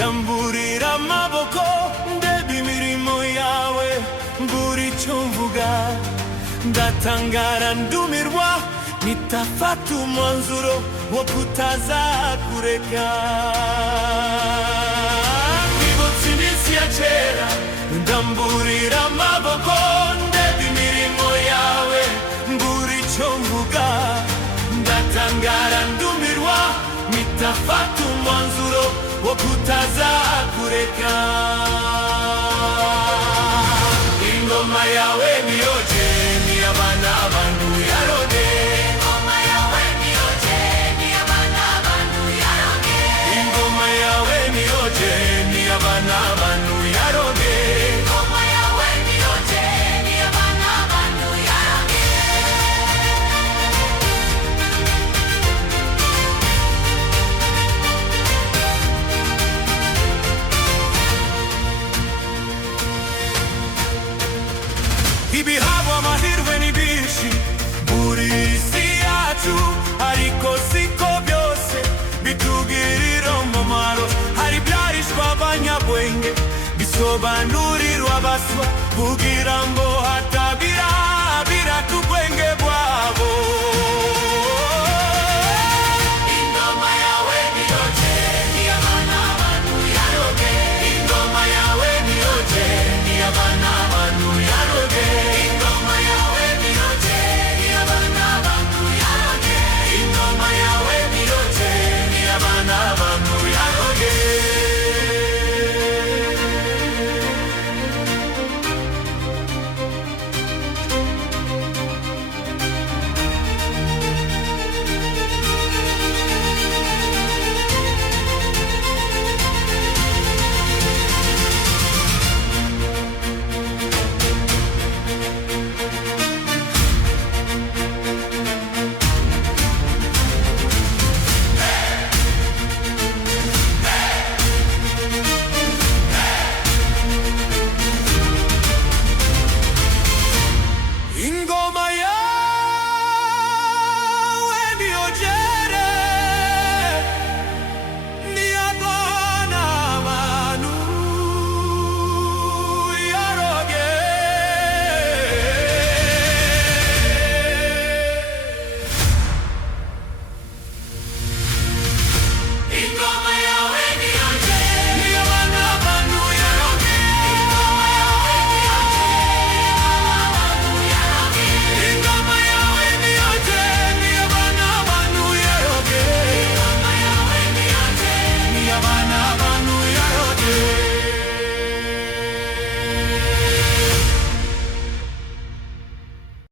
ndamburira amaboko ndeba imirimo yawe, mbura icyo mvuga, ndatangara ndumirwa, nitafata umwanzuro wo kutazakureka. Nibutse iminsi ya kera, ndamburira amaboko ndeba imirimo yawe, mbura icyo mvuga, ndatangara ndumirwa, nitafata umwanzuro wo kutazakureka. Ingoma yawe niyoje, niy'abana bantu yarone. Ingoma yawe niyoje, niy'abana bantu yarone. Ingoma yawe niyoje, niy'abana bantu yarone. Ingoma yawe niyoje, niy'abana bantu yarone. Ibihabwa amahirwe ni byinshi muri isi yacu, ariko siko byose bitugirira umumaro. Hari ibyarishwa abanyabwenge, bisobanurirwa abaswa kugira ngo